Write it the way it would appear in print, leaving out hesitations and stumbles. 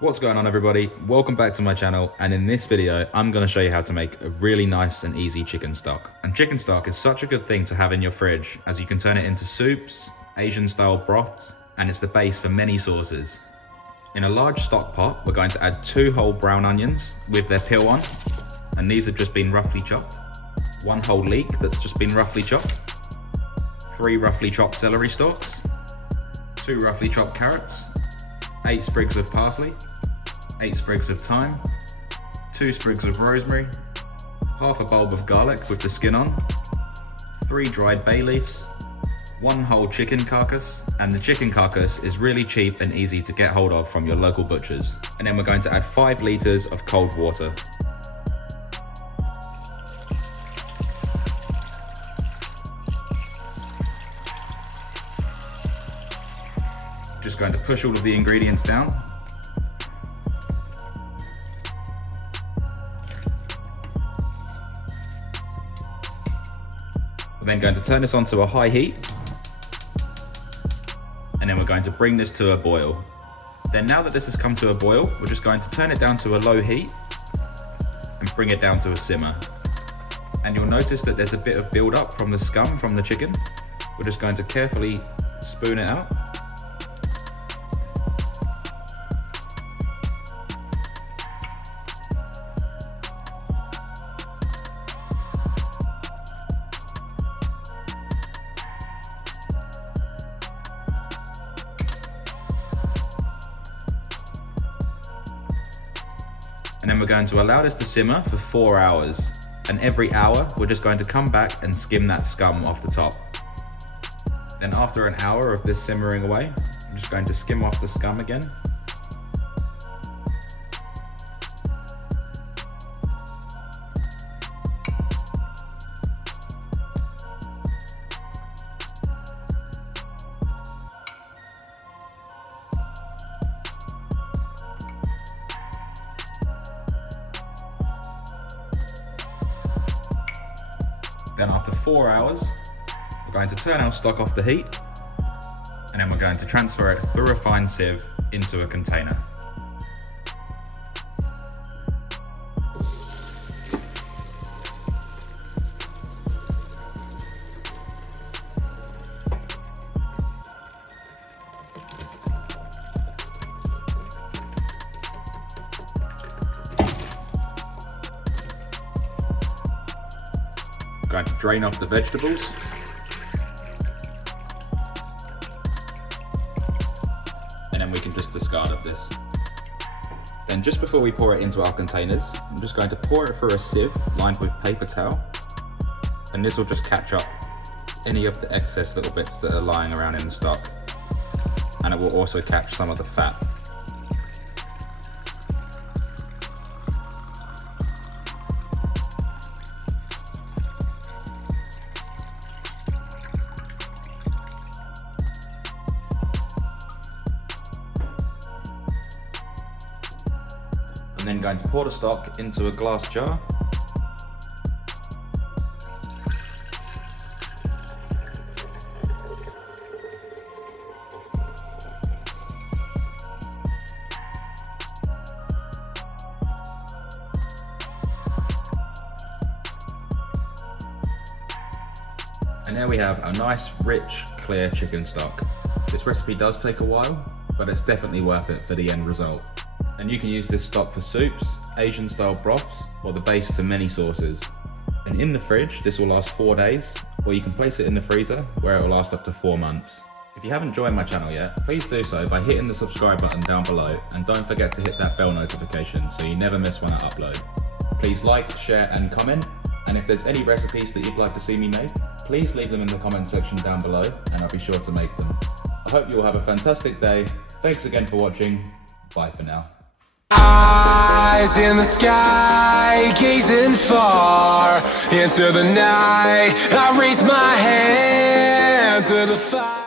What's going on, everybody? Welcome back to my channel, and in this video I'm going to show you how to make a really nice and easy chicken stock. And chicken stock is such a good thing to have in your fridge, as you can turn it into soups, Asian style broths, and it's the base for many sauces. In a large stock pot we're going to add 2 whole brown onions with their peel on, and these have just been roughly chopped, 1 whole leek that's just been roughly chopped, 3 roughly chopped celery stalks, 2 roughly chopped carrots, 8 sprigs of parsley, 8 sprigs of thyme, 2 sprigs of rosemary, half a bulb of garlic with the skin on, 3 dried bay leaves, 1 whole chicken carcass, and the chicken carcass is really cheap and easy to get hold of from your local butchers. And then we're going to add 5 litres of cold water. Just going to push all of the ingredients down. We're then going to turn this onto a high heat, and then we're going to bring this to a boil. Then now that this has come to a boil, we're just going to turn it down to a low heat and bring it down to a simmer. And you'll notice that there's a bit of build up from the scum from the chicken. We're just going to carefully spoon it out. And then we're going to allow this to simmer for 4 hours. And every hour, we're just going to come back and skim that scum off the top. Then after an hour of this simmering away, I'm just going to skim off the scum again. Then after 4 hours, we're going to turn our stock off the heat, and then we're going to transfer it through a fine sieve into a container. Going to drain off the vegetables. And then we can just discard of this. Then just before we pour it into our containers, I'm just going to pour it through a sieve lined with paper towel. And this will just catch up any of the excess little bits that are lying around in the stock. And it will also catch some of the fat. And then going to pour the stock into a glass jar. And there we have a nice, rich, clear chicken stock. This recipe does take a while, but it's definitely worth it for the end result. And you can use this stock for soups, Asian style broths, or the base to many sauces. And in the fridge, this will last 4 days, or you can place it in the freezer where it will last up to 4 months. If you haven't joined my channel yet, please do so by hitting the subscribe button down below, and don't forget to hit that bell notification so you never miss when I upload. Please like, share and comment, and if there's any recipes that you'd like to see me make, please leave them in the comment section down below and I'll be sure to make them. I hope you all have a fantastic day. Thanks again for watching. Bye for now. Eyes in the sky, gazing far into the night. I raise my hand to the fire.